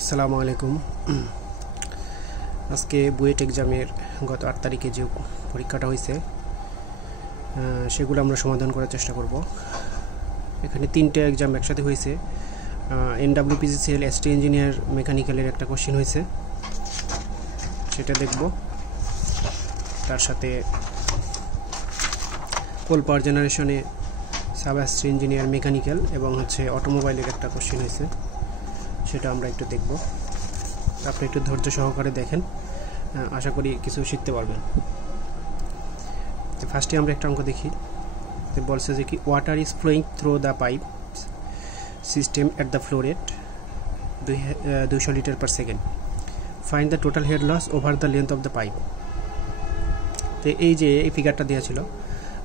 আসসালামু আলাইকুম। আজকে বুয়েট এক্সামের গত 8 তারিখে যে পরীক্ষাটা হয়েছে সেগুলো আমরা সমাধান করার চেষ্টা করব। এখানে 3টে এক্সাম একসাথে হয়েছে। NWPGCL এসটি ইঞ্জিনিয়ার মেকানিক্যালের একটা কোশ্চেন হয়েছে, সেটা দেখব। তার সাথে কোল পাওয়ার জেনারেশনে সাব এসটি ইঞ্জিনিয়ার মেকানিক্যাল এবং অটোমোবাইলের একটা কোশ্চেন হয়েছে, সেটা আমরা একটু দেখব। আপনি একটু ধৈর্য সহকারে দেখেন, আশা করি কিছু শিখতে পারবেন। ফার্স্টে আমরা একটা অঙ্ক দেখি। বলছে যে কি water is flowing through the pipe system at the flow rate 200 litre per second, find the total head loss over the length of the pipe. তো এই যে এই ফিগারটা দেওয়া ছিল,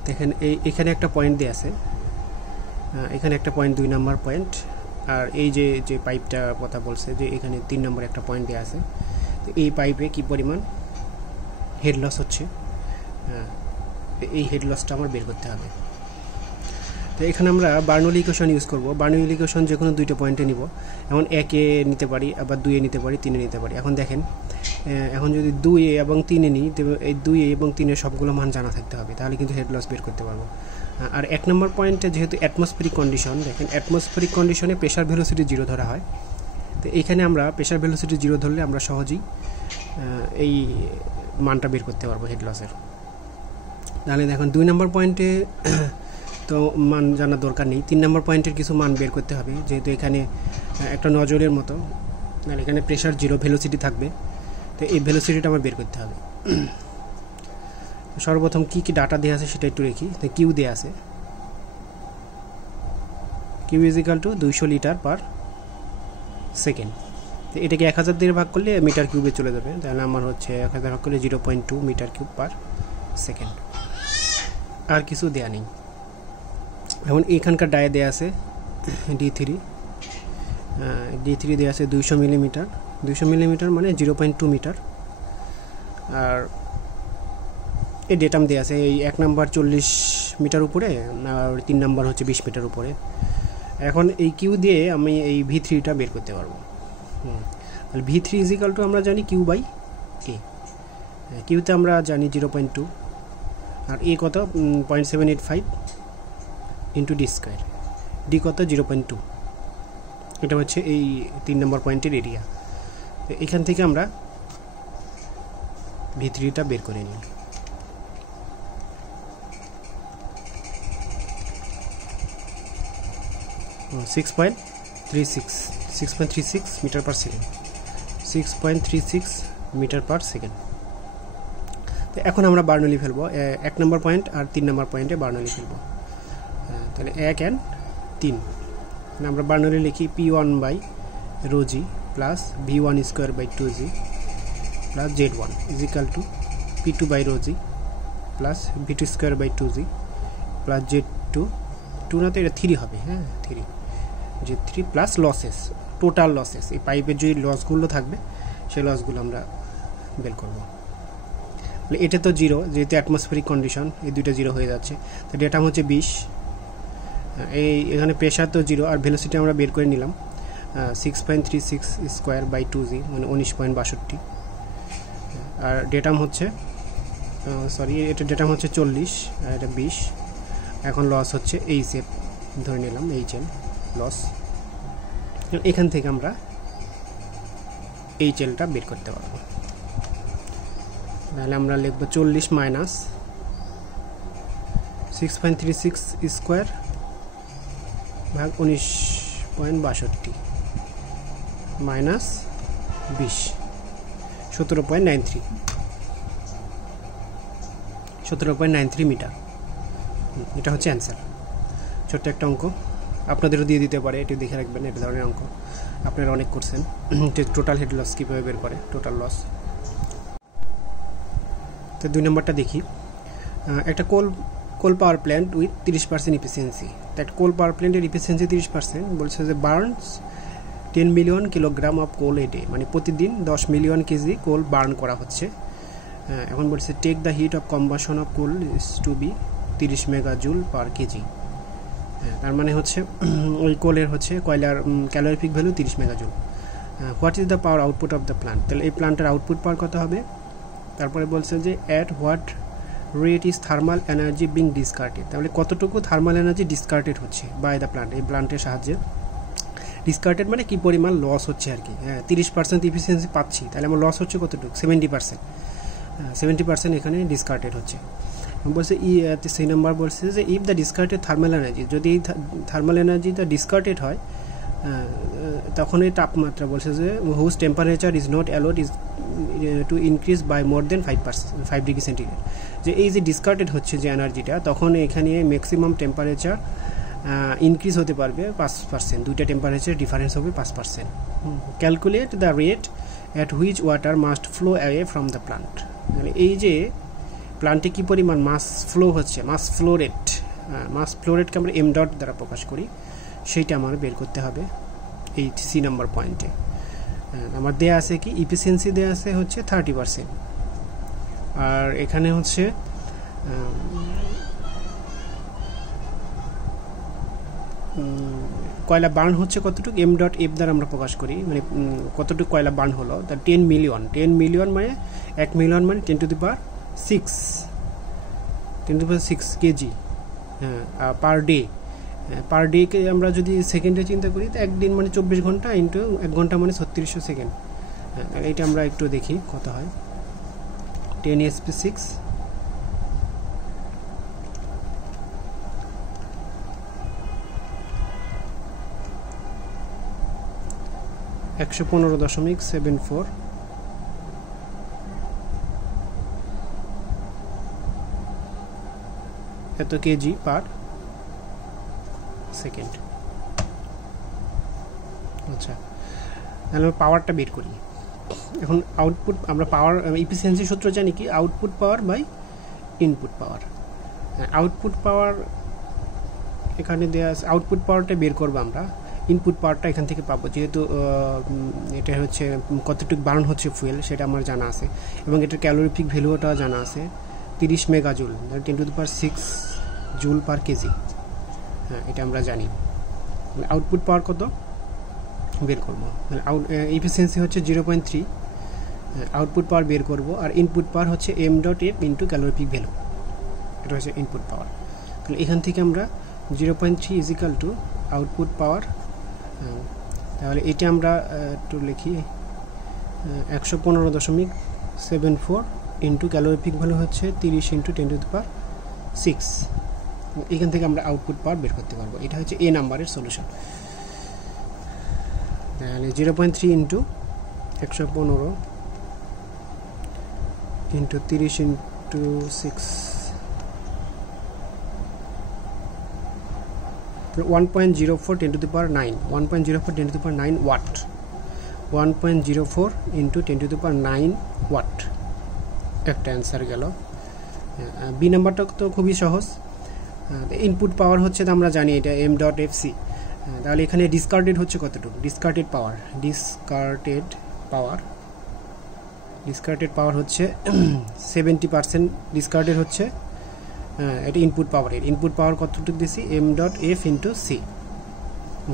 দেখেন এখানে একটা পয়েন্ট দেওয়া আছে, এখানে একটা পয়েন্ট 2 নম্বর পয়েন্ট, আর এই যে পাইপটা কথা বলছে যে এখানে 3 নম্বর একটা পয়েন্ট দেওয়া আছে। তো এই পাইপে কি পরিমাণ হেড লস হচ্ছে, এই হেড লসটা আমার বের করতে হবে। তো এখানে আমরা বার্নৌলি ইকুয়েশন ইউজ করব। বার্নৌলি ইকুয়েশন যে কোনো 2টা পয়েন্টে নিব। এখন 1-এ নিতে পারি, আবার 2-এ নিতে পারি, 3-এ নিতে পারি। এখন দেখেন, এখন যদি 2-এ এবং 3-এ নিই, এই 2-এ এবং 3-এর সবগুলো মান জানা থাকতে হবে, তাহলে কিন্তু হেড লস বের করতে পারবো। আর 1 নম্বর পয়েন্টে যেহেতু অ্যাটমসফেরিক কন্ডিশন, দেখেন অ্যাটমসফেরিক কন্ডিশনে প্রেশার ভেলোসিটি 0 ধরা হয়। তো এইখানে আমরা প্রেশার ভেলোসিটি 0 ধরলে আমরা সহজেই এই মানটা বের করতে পারবো হেড লসের। তাহলে দেখুন 2 নম্বর পয়েন্টে তো মান জানার দরকার নেই, 3 নম্বর পয়েন্টের কিছু মান বের করতে হবে। যেহেতু এখানে একটা নজরের মতো, মানে এখানে প্রেশার 0, ভেলোসিটি থাকবে, তো এই ভেলোসিটিটা আমার বের করতে হবে। সর্বপ্রথম কি ডাটা দেওয়া আছে সেটা একটু রেখি। তো কিউ দেওয়া আছে, Q is equal to 200 litre per second. তো এটাকে 1000 দিয়ে ভাগ করলে মিটার কিউবে চলে যাবে, তাহলে আমার 1000 ভাগ করলে 0.2 মিটার কিউব পার সেকেন্ড। আর কিছু দেয়া নেই। এখন এখানকার ডায়ে দেওয়া আছে D3 দেওয়া আছে 200 মিলিমিটার, 200 মিলিমিটার মানে 0.2 মিটার। আর এই ডেটাম দেওয়া আছে, এই 1 নাম্বার 40 মিটার উপরে, আর 3 নাম্বার 20 মিটার উপরে। এখন এই কিউ দিয়ে আমি এই V3টা বের করতে পারবো। তাহলে V3 ইজ ইকাল টু আমরা জানি কিউ বাই এ। কিউতে আমরা জানি 0.2, আর এ কত 0.785 ইন্টু ডি স্কোয়ার, ডি কত 0.2। এটা হচ্ছে এই 3 নম্বর পয়েন্টের এরিয়া। এখান থেকে আমরা V3টা বের করে নিই। Six point three six metre per second, 6.36 metre per second. তো এখন আমরা বার্নৌলি ফেলবো 1 নম্বর পয়েন্ট আর 3 নম্বর পয়েন্টে বার্নৌলি ফেলবো। তাহলে 1 and 3 আমরা বার্নৌলি লিখি P1 by rho G plus V1 square by 2G plus Z1 is equal to P2 by rho G plus V2 square by 2G plus Z2, 2 না তো এটা 3 হবে, হ্যাঁ 3, Z3 plus losses, total losses, এই পাইপের যে লসগুলো থাকবে সেই লসগুলো আমরা বের করবো। এটা তো 0, যেহেতু অ্যাটমসফেরিক কন্ডিশন, এই দুইটা 0 হয়ে যাচ্ছে। তো ডেটা হচ্ছে 20, এখানে প্রেশার তো 0, আর ভেলোসিটি আমরা বের করে নিলাম 6.36 স্কোয়ার বাই 2G মানে 19.62। আর ডেটাম হচ্ছে এটা ডেটাম হচ্ছে 40, আর এটা 20। এখন লস হচ্ছে এইচএফ ধরে নিলাম, এইচএল লস। এখান থেকে আমরা এইচএলটা বের করতে পারবো। তাহলে আমরা লিখব 40 মাইনাস 6.36 স্কোয়ার ভাগ 19.62 মাইনাস 20, 17.93 মিটার। এটা হচ্ছে অ্যান্সার। ছোট্ট একটা অঙ্ক, আপনাদেরও দিয়ে দিতে পারে, এটি দেখে রাখবেন। এটা ধরনের অঙ্ক আপনারা অনেক করছেন। টোটাল হেড লস কীভাবে বের করে, টোটাল লস। তো 2 নম্বরটা দেখি। একটা coal power plant with 30% efficiency. তো একটা কোল পাওয়ার প্ল্যান্টের ইফিসিয়েন্সি 30%, বলছে যে burns 10 million kilogram of coal a day, মানে প্রতিদিন 10 মিলিয়ন কেজি কোল বার্ন করা হচ্ছে। এখন বলছে take the heat of combustion of coal is to be 30 megajoule per KG. তার মানে ওই কোলের কয়লার calorific value 30 megajoule. What is the power output of the plant, তাহলে এই প্লান্টের আউটপুট পাওয়ার কত হবে। তারপরে বলছে যে at what rate is thermal energy being discarded, তাহলে কতটুকু থার্মাল এনার্জি ডিসকার্টেড হচ্ছে বাই দ্য প্লান্ট, এই প্লান্টের সাহায্যে। ডিসকার্টেড মানে কী পরিমাণ লস হচ্ছে আর কি। হ্যাঁ, 30% ইফিসিয়েন্সি পাচ্ছি, তাহলে আমার লস হচ্ছে কতটুকু, 70%। 70% এখানে ডিসকার্টেড হচ্ছে। বলছে সি নাম্বার বলছে যে ইফ দ্য ডিসকার্টেড থার্মাল এনার্জি, যদি এই থার্মাল এনার্জিটা ডিসকার্টেড হয় তখন এই তাপমাত্রা বলছে যে whose temperature is not allowed is to increase by more than 5 degree centigrade, যে এই যে ডিসকার্টেড হচ্ছে যে এনার্জিটা, তখন এখানে ম্যাক্সিমাম টেম্পারেচার ইনক্রিজ হতে পারবে 5%, দুইটা টেম্পারেচার ডিফারেন্স হবে 5%। Calculate the rate at which water must flow away from the plant, মানে এই যে প্লান্টে কী পরিমাণ মাস ফ্লো হচ্ছে, মাস ফ্লো রেটকে আমরা এম ডট দ্বারা প্রকাশ করি, সেইটা আমার বের করতে হবে এই সি নাম্বার পয়েন্টে। আমার দেয়া আছে কি ইফিসিয়েন্সি দেয়া আছে হচ্ছে 30%, আর এখানে হচ্ছে কয়লা বার্ন হচ্ছে কতটুকু, এম ডট এফ দ্বারা আমরা প্রকাশ করি, মানে কতটুকু কয়লা বার্ন হলো, তা 10 মিলিয়ন মানে 1 মিলিয়ন মানে 10 টু দি পাওয়ার 6 কেজি, হ্যাঁ, পার ডেকে আমরা যদি সেকেন্ডে চিন্তা করি তো একদিন মানে 24 ঘন্টা ইন্টু 1 ঘন্টা মানে 3600 সেকেন্ড। হ্যাঁ, এইটা আমরা একটু দেখি কত হয়। 10^6 115.74 এত কেজি পার সেকেন্ড। আচ্ছা, তাহলে পাওয়ারটা বের করি। এখন আউটপুট আমরা পাওয়ার ইফিসিয়েন্সি সূত্র জানি কি, output power by input power. Output power এখানে দেওয়া আছে, আউটপুট পাওয়ারটা বের করবো আমরা, ইনপুট পাওয়ারটা এখান থেকে পাবো, যেহেতু এটা হচ্ছে কতটুকু বার্ন হচ্ছে ফুয়েল সেটা আমার জানা আছে, এবং এটার ক্যালোরিফিক ভ্যালুটাও জানা আছে 30 megajoule, 10 to the power 6 joule per KG. হ্যাঁ, এটা আমরা জানি। আউটপুট পাওয়ার কত বের করবো, মানে ইফিসিয়েন্সি হচ্ছে 0.3, আউটপুট পাওয়ার বের করব, আর ইনপুট পাওয়ার হচ্ছে M dot F into calorific value, এটা হচ্ছে ইনপুট পাওয়ার। তাহলে এখান থেকে আমরা 0.3 ইজিক্যাল টু আউটপুট পাওয়ার, তাহলে এটা আমরা একটু লিখি 115.74 ইন্টু ক্যালোরিফিক ভ্যালু হচ্ছে 30 ইন্টু 10 টু দি পাওয়ার 6। এখান থেকে আমরা আউটপুট পাওয়ার বের করতে পারবো। এটা হচ্ছে এ নাম্বারের সলিউশন। তাহলে 0.3 into 115 into 30 into 6, 1.04 10 to the power 9, 1.04 10 to the power 9 watt, 1.04 into 10 to the power 9 watt, একটা অ্যান্সার গেল। বি নাম্বারটা তো খুবই সহজ। ইনপুট পাওয়ার হচ্ছে আমরা জানি এটা এম ডট এফ সি, তাহলে এখানে ডিসকার্টেড হচ্ছে কতটুকু, ডিসকার্টেড পাওয়ার হচ্ছে 70% ডিসকার্টেড হচ্ছে, এটা ইনপুট পাওয়ার কতটুকু দিছি, M dot F into C,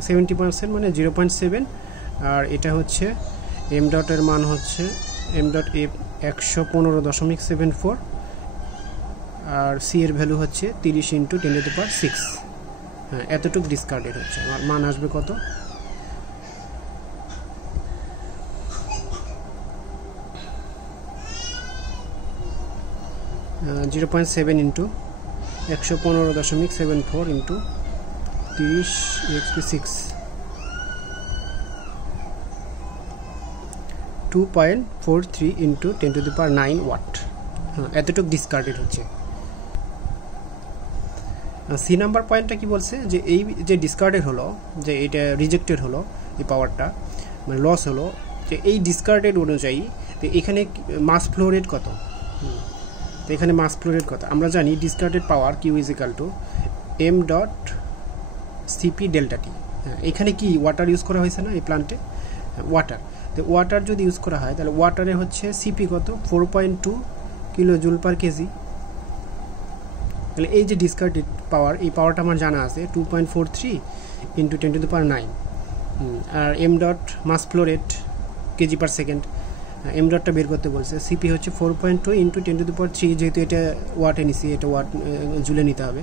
70% মানে 0.7, আর এটা হচ্ছে এম ডটের মান হচ্ছে এম ডট এফ 115.74, আর সি এর ভ্যালু হচ্ছে 30 ইন্টু 10 টু দি পাওয়ার 6। হ্যাঁ, এতটুকু ডিসকার্ডেড হচ্ছে, আমার মান আসবে কত, 0.7 into 115.74 into 30 6, 2.43 into 10 to the power 9 watt. হ্যাঁ, এতটুকু ডিসকার্ডেড হচ্ছে। সি নাম্বার পয়েন্টটা কি বলছে, যে এই যে ডিসকার্ডেড হলো, যে এটা রিজেক্টেড হলো, এই পাওয়ারটা মানে লস হলো, যে এই ডিসকার্ডেড অনুযায়ী তো এখানে মাস ফ্লো রেট কত, তো এখানে মাস ফ্লো রেট কত আমরা জানি, discarded power Q is equal to M dot CP delta T. এখানে কি ওয়াটার ইউজ করা হয়েছে না এই প্লান্টে, ওয়াটার, তো ওয়াটার যদি ইউজ করা হয় তাহলে ওয়াটারে হচ্ছে সিপি কত 4.2 কিলো জুল পার কেজি। তাহলে এই যে ডিসকার্ডেড পাওয়ার, এই পাওয়ারটা আমার জানা আছে 2.43 ইন্টু 10 টু দি পাওয়ার 9, আর M dot mass flow rate KG per second. M ডটটা বের করতে বলছে। সিপি হচ্ছে 4.2 ইন্টু 10⁻³ যেহেতু এটা ওয়াটে নিছি, এটা ওয়াট জুলে নিতে হবে।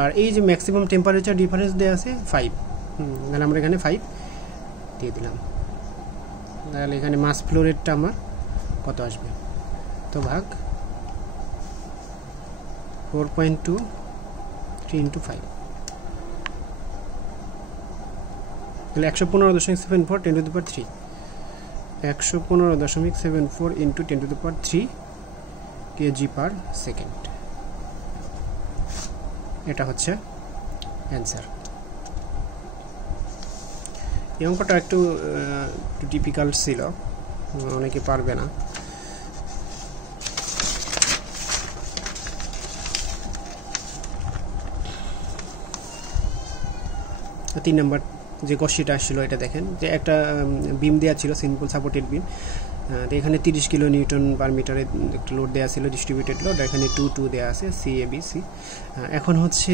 আর এই যে ম্যাক্সিমাম টেম্পারেচার ডিফারেন্স দেওয়া আছে 5, তাহলে আমরা এখানে 5 দিয়ে দিলাম। তাহলে এখানে মাস ফ্লো রেটটা আমার কত আসবে, তো ভাগ 4.2 3 ইন্টু 5, তাহলে 115.74 10⁻³ 115.74 ইন্টু 10⁻³ কেজি পার সেকেন্ড। এটা হচ্ছে অ্যান্সার। এই অঙ্কটা একটু ডিফিকাল্ট ছিল, অনেকে পারবে না। তিন নম্বর যে কোশ্চেনটা আসছিল এটা দেখেন, যে একটা বিম দেওয়া ছিল, সিম্পল সাপোর্টেড বিম। তো এখানে 30 কিলো নিউটন পার মিটারে একটা লোড দেওয়া ছিল, ডিস্ট্রিবিউটেড লোড। এখানে 2 দেওয়া আছে, CABC। এখন হচ্ছে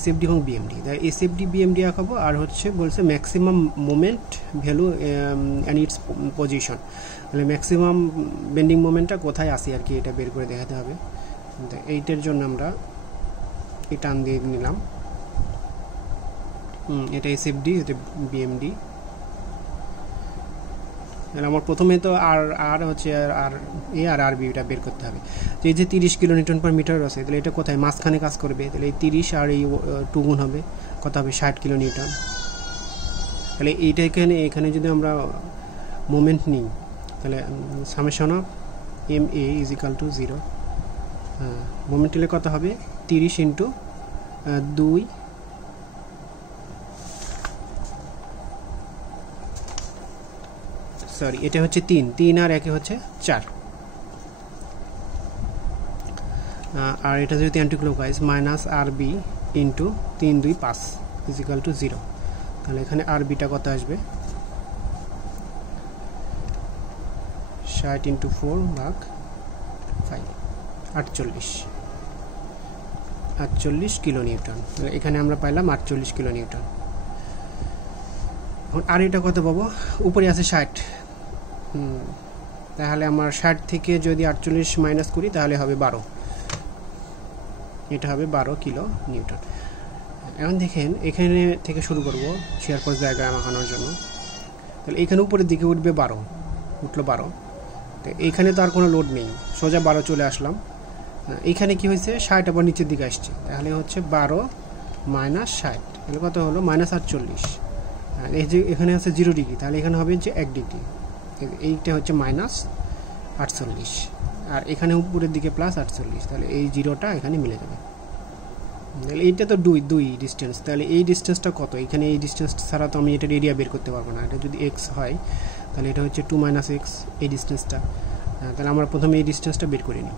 SFD এবং BMD। তাই SFD BMD আঁকাবো। আর হচ্ছে বলছে maximum moment value and it's position, মানে ম্যাক্সিমাম বেন্ডিং মোমেন্টটা কোথায় আসে আর কি, এটা বের করে দেখাতে হবে। এইটার জন্য আমরা এই টান দিয়ে নিলাম, এটা SFD, এটা BMD। আমার প্রথমে তো আর হচ্ছে আর আরবিটা বের করতে হবে। তো এই যে 30 কিলো নিউটন পার মিটার আছে, তাহলে এটা কোথায় মাঝখানে কাজ করবে, তাহলে এই 30 আর এই 2 গুণ হবে, কত হবে 60 কিলো নিউটন। তাহলে এইটা এখানে যদি আমরা মোমেন্ট নিই, তাহলে summation of MA is equal to 0। Moment নিলে কত হবে 30 ইন্টু 2, সরি এটা হচ্ছে 3 আর 1 হচ্ছে 4। আর এটা যদি anticlockwise minus RB into 3 2 5 is equal to 0। তাহলে এখানে RBটা কত আসবে 60 ইন্টু 4 ভাগ 5, 48 কিলো নিউটন। তাহলে এখানে আমরা পাইলাম 48 কিলো নিউটন। এখন আর এটা কত পাবো, উপরে আছে 60, তাহলে আমার 60 থেকে যদি 48 মাইনাস করি তাহলে হবে 12, এটা হবে 12 কিলো নিউটন। এখন দেখেন এখানে থেকে শুরু করব শিয়ার ফোর্স ডায়াগ্রাম আঁকানোর জন্য। তাহলে এখানে উপরের দিকে উঠবে 12, উঠলো 12। তো এইখানে তো আর কোনো লোড নেই, সোজা 12 চলে আসলাম। এইখানে কি হয়েছে 60 আবার নিচের দিকে আসছে, তাহলে হচ্ছে 12 মাইনাস 60, তাহলে কত হলো মাইনাস 48। এই যে এখানে আছে 0 ডিগ্রি, তাহলে এখানে হবে যে 1 ডিগ্রি, এইটা হচ্ছে মাইনাস 48, আর এখানে উপরের দিকে প্লাস 48, তাহলে এই 0টা এখানে মিলে যাবে। তাহলে এইটা তো 2 ডিস্টেন্স, তাহলে এই ডিস্টেন্সটা কত, এখানে এই ডিস্টেন্স ছাড়া তো আমি এটার এরিয়া বের করতে পারবো না। এটা যদি x হয় তাহলে এটা হচ্ছে 2 মাইনাস x, এই ডিস্টেন্সটা। তাহলে আমরা প্রথমে এই ডিস্টেন্সটা বের করে নিই।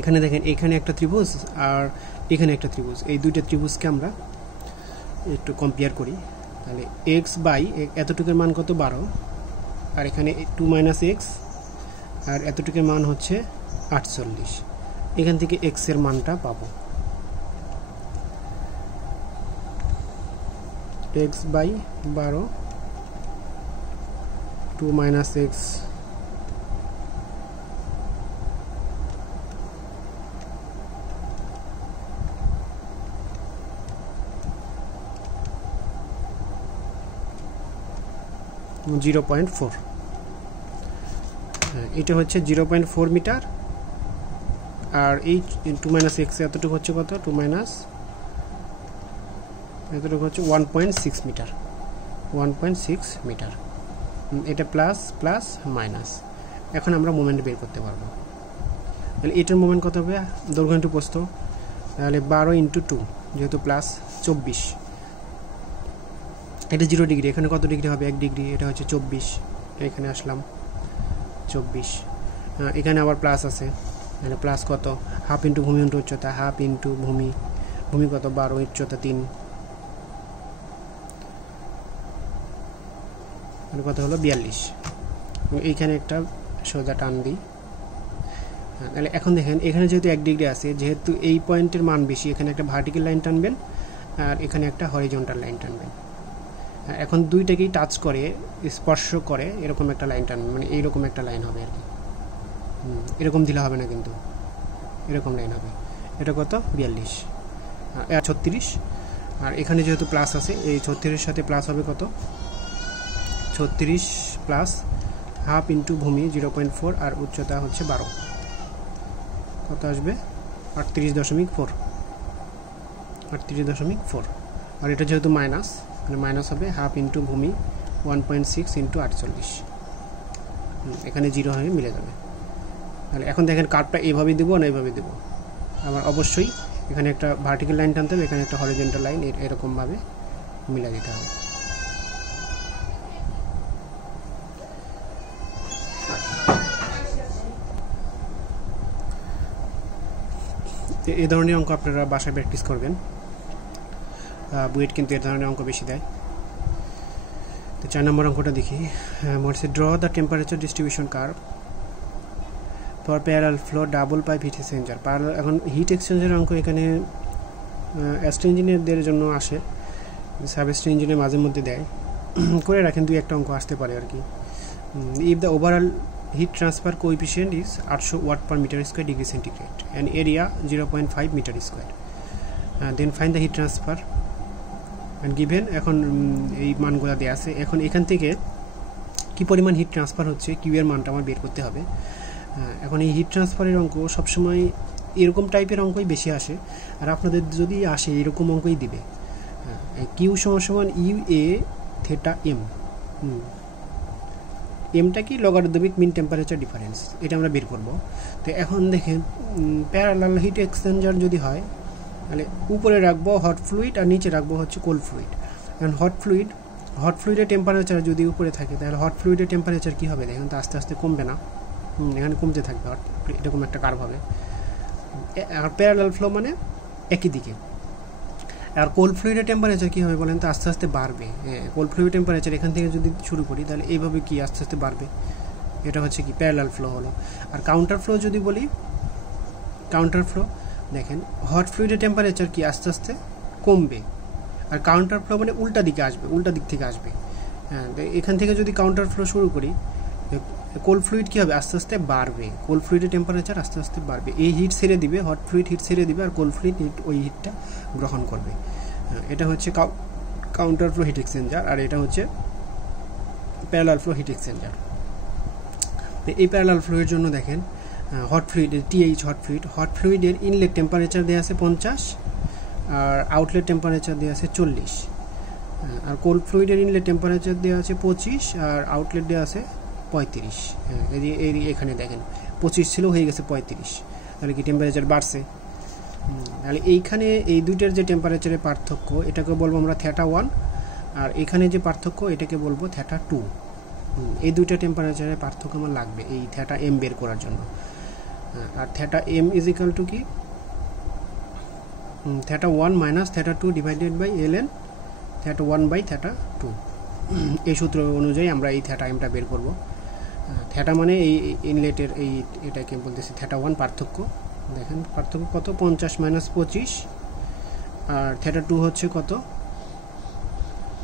এখানে দেখেন এখানে একটা ত্রিভুজ আর এখানে একটা ত্রিভুজ, এই দুইটা ত্রিভুজকে আমরা একটু কম্পেয়ার করি। তাহলে x বাই এতটুকুর মান কত 12, আর এখানে 2 মাইনাস x, আর এতটুকুর মান হচ্ছে 48। এখান থেকে x এর মানটা পাবো, x বাই 12 2 মাইনাস x (0.4), এটা হচ্ছে 0.4 মিটার। আর এই 2 মাইনাস এক্স এতটুকু হচ্ছে কত, 2 মাইনাস এতটুকু হচ্ছে 1.6 মিটার, 1.6 মিটার। এটা প্লাস প্লাস মাইনাস। এখন আমরা মোমেন্ট বের করতে পারবো। তাহলে এটার মোমেন্ট কত হবে, দৈর্ঘ্য ইন্টু প্রস্থ, তাহলে 12 ইন্টু 2 যেহেতু প্লাস 24। এটা 0 ডিগ্রি, এখানে কত ডিগ্রি হবে 1 ডিগ্রি, এটা হচ্ছে 24, এখানে আসলাম 24। এখানে আবার প্লাস আছে, মানে প্লাস কত, হাফ ইন্টু ভূমি ইন্টু উচ্চতা, হাফ ইন্টু ভূমি কত 12, উচ্চতা 3, মানে কত হলো 42। এইখানে একটা সোজা টান দিই। তাহলে এখন দেখেন এখানে যেহেতু 1 ডিগ্রি আছে, যেহেতু এই পয়েন্টের মান বেশি, এখানে একটা ভার্টিক্যাল লাইন টানবেন আর এখানে একটা হরিজন্টাল লাইন টানবেন। এখন দুইটাকেই টাচ করে স্পর্শ করে এরকম একটা লাইন টানবে, মানে এইরকম একটা লাইন হবে আর কি। এরকম দিলে হবে না, কিন্তু এরকম লাইন হবে। এটা কত? 42, 36। আর এখানে যেহেতু প্লাস আছে, এই 36 সাথে প্লাস হবে কত? 36 প্লাস হাফ ইন্টু ভূমি 0.4 আর উচ্চতা হচ্ছে 12, কত আসবে? 38.4। আর এটা যেহেতু মাইনাস, মানে মাইনাস হবে হাফ ইন্টু ভূমি 1.6 ইন্টু 48, এখানে 0 হয়ে মিলে যাবে। তাহলে এখন দেখেন কার্ভটা এইভাবে দেবো না এইভাবে দেবো? আমার অবশ্যই এখানে একটা ভার্টিক্যাল লাইন টানতে হবে, এখানে একটা হরিজন্টাল লাইন এরকমভাবে মিলে দিতে হবে। এই ধরনের অঙ্ক আপনারা বাসায় প্র্যাকটিস করবেন, বুয়েট কিন্তু এই ধরনের অঙ্ক বেশি দেয়। তো 4 নম্বর অঙ্কটা দেখি। বলছে draw the temperature distribution curve for parallel flow double pipe hit exchanger. এখন হিট এক্সচেঞ্জার অঙ্ক এখানে অ্যাস্ট্রো ইঞ্জিনিয়ারদের জন্য আসে, সাব অ্যাস্ট্রো ইঞ্জিনিয়ার মাঝে মধ্যে দেয়, করে রাখেন, 2-1টা অঙ্ক আসতে পারে আর কি। If the overall heat transfer coefficient is 800 watt per meter square degree centigrade and area 0.5 meter square, then find the heat transfer and given। এখন এই মানগুলো দেওয়া আছে, এখন এখান থেকে কি পরিমাণ হিট ট্রান্সফার হচ্ছে কিউ এর মানটা আমার বের করতে হবে। এখন এই হিট ট্রান্সফারের অঙ্ক সবসময় এরকম টাইপের অঙ্কই বেশি আসে, আর আপনাদের যদি আসে এরকম অঙ্কই দিবে। কিউ সমান ইউ এ থেটা এম, এমটা কি? লগারিদমিক মিন টেম্পারেচার ডিফারেন্স, এটা আমরা বের করব। তো এখন দেখেন প্যারালাল হিট এক্সচেঞ্জার যদি হয় তাহলে উপরে রাখবো হট ফ্লুইড আর নিচে রাখবো হচ্ছে কোল্ড ফ্লুইড। কারণ হট ফ্লুইডের টেম্পারেচার যদি উপরে থাকে তাহলে হট ফ্লুইডের টেম্পারেচার কী হবে? দেখেন তো আস্তে আস্তে কমবে না, এখানে কমতে থাকবে, এরকম একটা কার্ভ হবে। আর প্যারালাল ফ্লো মানে একই দিকে। আর কোল্ড ফ্লুইডের টেম্পারেচার কী হবে বলেন তো? আস্তে আস্তে বাড়বে। কোল্ড ফ্লুইড টেম্পারেচার এখান থেকে যদি শুরু করি তাহলে এইভাবে কি আস্তে আস্তে বাড়বে, এটা হচ্ছে কি প্যারালাল ফ্লো হলো। আর কাউন্টার ফ্লো যদি বলি, কাউন্টার ফ্লো দেখেন হট ফ্লুইডের টেম্পারেচার কি আস্তে আস্তে কমবে, আর কাউন্টার ফ্লো মানে উল্টা দিকে আসবে, উল্টা দিক থেকে আসবে। হ্যাঁ, এখান থেকে যদি কাউন্টার ফ্লো শুরু করি, কোল্ড ফ্লুইড কী হবে? আস্তে আস্তে বাড়বে, কোল্ড ফ্লুইডের টেম্পারেচার আস্তে আস্তে বাড়বে, এই হিট ছেড়ে দিবে, হট ফ্লুইড হিট ছেড়ে দিবে, আর কোল্ড ফ্লুইড ওই হিটটা গ্রহণ করবে। এটা হচ্ছে কাউন্টার ফ্লো হিট এক্সচেঞ্জার, আর এটা হচ্ছে প্যারালাল ফ্লো হিট এক্সচেঞ্জার। তো এই প্যারালাল ফ্লোয়ের জন্য দেখেন হট ফ্লুইড টিএইচ হট ফ্লুইডের ইনলেট টেম্পারেচার দেওয়া আছে 50 আর আউটলেট টেম্পারেচার দেওয়া আছে 40, আর কোল্ড ফ্লুইডের ইনলেট টেম্পারেচার দেওয়া আছে 25 আর আউটলেট দেওয়া আছে 35। এখানে দেখেন 25 ছিল, হয়ে গেছে 35, তাহলে কি টেম্পারেচার বাড়ছে। তাহলে এইখানে এই দুইটার যে টেম্পারেচারের পার্থক্য এটাকে বলবো আমরা θ1, আর এখানে যে পার্থক্য এটাকে বলবো θ2। এই দুইটা টেম্পারেচারের পার্থক্য আমার লাগবে এই θm বের করার জন্য। আর θm ইজ ইকুয়াল টু কি? θ1 minus θ2 divided by ln θ1 by θ2। এই সূত্র অনুযায়ী আমরা এই θmটা বের করব। θ মানে এই ইনলেটের এটাকে বলতেছি θ1 পার্থক্য। দেখেন পার্থক্য কত? 50 মাইনাস 25, আর θ2 হচ্ছে কত?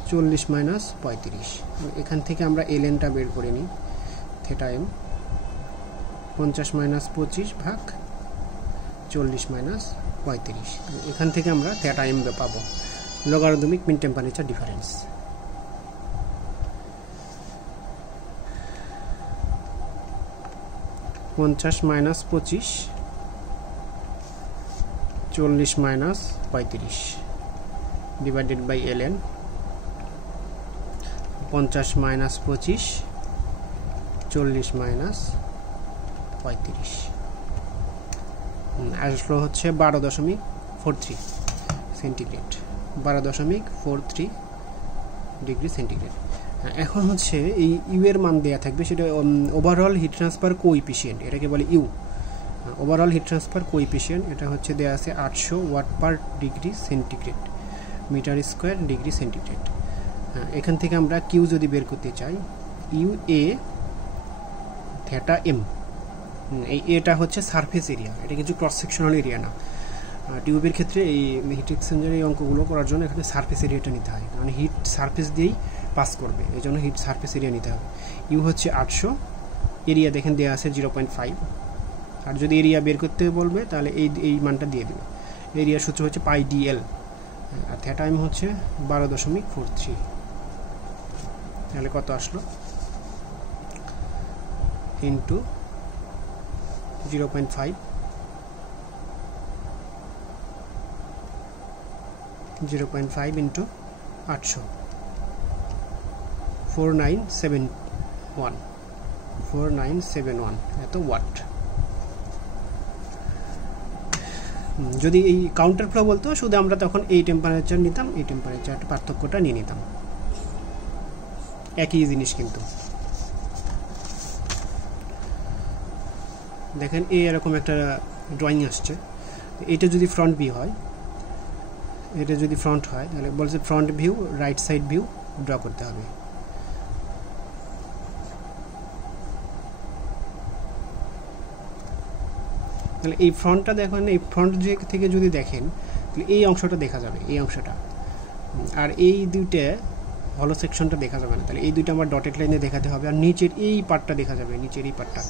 40 মাইনাস 35। এখান থেকে আমরা lnটা বের করে নিই, θm 50 মাইনাস 25 ভাগ 40 মাইনাস 35। এখান থেকে আমরা θm পাবো, লগারিদমিক মিন টেম্পারেচার ডিফারেন্স। পঞ্চাশ minus 25 40 minus 35 divided by ln 50 minus 25 40 minus 35 আসলো হচ্ছে 12.43 সেন্টিগ্রেড, 12.43 ডিগ্রি সেন্টিগ্রেড। এখন হচ্ছে এই ইউ এর মান দেওয়া থাকবে, সেটা ওভারঅল হিট ট্রান্সফার কোএফিসিয়েন্ট, এটাকে বলে U. Overall heat transfer coefficient এটা হচ্ছে দেওয়া আছে 800 watt per degree centigrade metre square degree centigrade. এখান থেকে আমরা কিউ যদি বের করতে চাই, ইউ এ থিটা এম, এই এটা হচ্ছে সারফেস এরিয়া, এটা কিছু ক্রস সেকশনাল এরিয়া না। টিউবের ক্ষেত্রে এই হিট এক্সচেঞ্জার এই অঙ্কগুলো করার জন্য এখানে সারফেস এরিয়াটা নিতে হয়, কারণ হিট সারফেস দিয়েই পাস করবে, এই জন্য হিট সারফেস এরিয়া নিতে হবে। ইউ হচ্ছে 800, এরিয়া দেখেন দেওয়া আছে 0.5, আর যদি এরিয়া বের করতে বলবে তাহলে এই মানটা দিয়ে দেবে। এরিয়ার সূত্র হচ্ছে পাই ডিএল, আর থিটা এম হচ্ছে 12.43। তাহলে কত আসলো, ইন্টু 0.5 ইন্টু 800, 4971 এত ওয়াট। যদি এই কাউন্টার ফ্লো বলতো শুধু আমরা তখন এই টেম্পারেচার নিতাম, এই টেম্পারেচারটা পার্থক্যটা নিয়ে নিতাম, একই জিনিস। কিন্তু দেখেন এরকম একটা ড্রয়িং আসছে, এটা যদি ফ্রন্ট ভিউ হয়, এটা যদি ফ্রন্ট হয় তাহলে বলছে front view right side view draw করতে হবে। তাহলে এই ফ্রন্টটা দেখেন, এই ফ্রন্ট থেকে যদি দেখেন তাহলে এই অংশটা দেখা যাবে, এই অংশটা, আর এই দুইটা হলো সেকশনটা দেখা যাবে না। তাহলে এই দুইটা আমার ডটেড লাইনে দেখাতে হবে, আর নিচের এই পার্টটা দেখা যাবে, নিচের এই পার্টটা।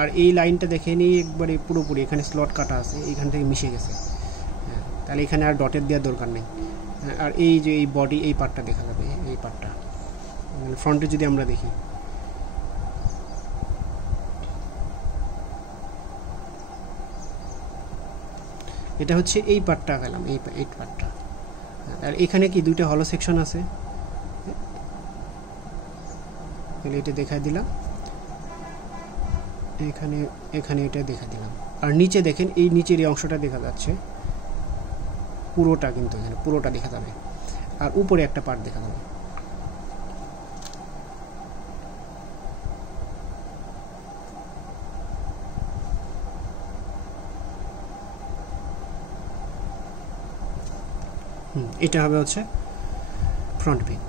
আর এই লাইনটা দেখেন এই একবারে পুরোপুরি এখানে স্লট কাটা আছে, এইখান থেকে মিশে গেছে, তাহলে এখানে আর ডটেড দেওয়ার দরকার নেই। আর এই যে এই বডি এই পার্টটা দেখা যাবে, এই পার্টটা ফ্রন্টে যদি আমরা দেখি, এটা হচ্ছে এই পার্টটা গেলাম, এই পার্টটা। আর এখানে কি দুইটা হলো সেকশন আছে, তাহলে এটা দেখাই দিলাম, এখানে এটা দেখা দিলাম। আর নিচে দেখেন এই নিচের এই অংশটা দেখা যাচ্ছে পুরোটা, কিন্তু এখানে পুরোটা দেখা যাবে, আর উপরে একটা পার্ট দেখা যাবে। এটা হবে হচ্ছে ফ্রন্ট ভিউ।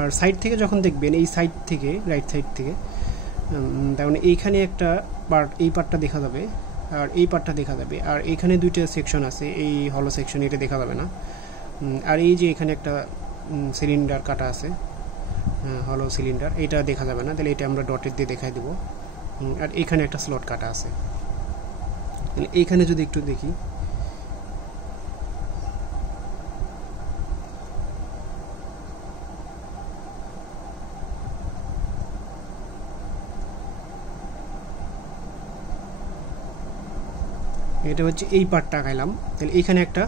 আর সাইড থেকে যখন দেখবেন, এই সাইড থেকে রাইট সাইড থেকে, তার মানে এইখানে একটা পার্ট, এই পার্টটা দেখা যাবে, আর এই পার্টটা দেখা যাবে, আর এইখানে দুইটা সেকশন আছে, এই হলো সেকশন, এটা দেখা যাবে না। আর এই যে এখানে একটা সিলিন্ডার কাটা আছে, হলো সিলিন্ডার, এটা দেখা যাবে না, তাহলে এটা আমরা ডটের দিয়ে দেখাই দেবো। আর এখানে একটা স্লট কাটা আছে, তাহলে এইখানে যদি একটু দেখি, এটা হচ্ছে এই পার্টটা খাইলাম, তাহলে এইখানে একটা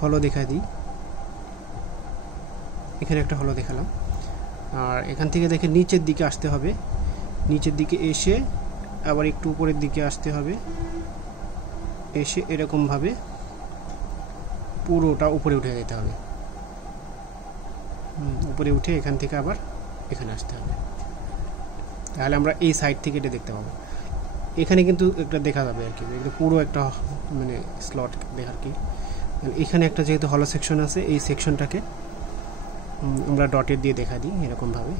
হলো দেখা দিই, এখানে একটা হলো দেখালাম। আর এখান থেকে দেখে নিচের দিকে আসতে হবে, নিচের দিকে এসে আবার একটু উপরের দিকে আসতে হবে, এসে এরকমভাবে পুরোটা উপরে উঠে যেতে হবে, উপরে উঠে এখান থেকে আবার এখানে আসতে হবে, তাহলে আমরা এই সাইড থেকে এটা দেখতে পাবো। এখানে কিন্তু একটা দেখা যাবে আর কি, পুরো একটা মানে স্লট দেখার কি। এখানে একটা যেহেতু হলো সেকশন আছে, এই সেকশনটাকে আমরা ডটের দিয়ে দেখা দিই এরকমভাবে।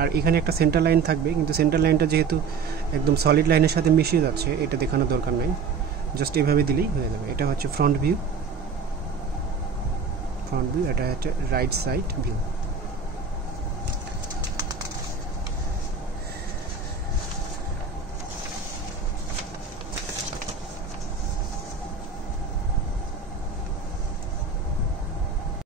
আর এখানে একটা সেন্টার লাইন থাকবে, কিন্তু সেন্টার লাইনটা যেহেতু একদম সলিড লাইনের সাথে মিশিয়ে যাচ্ছে, এটা দেখানোর দরকার নাই, জাস্ট এইভাবে দিলেই হয়ে যাবে। এটা হচ্ছে ফ্রন্ট ভিউ, এটা হচ্ছে রাইট সাইড ভিউ।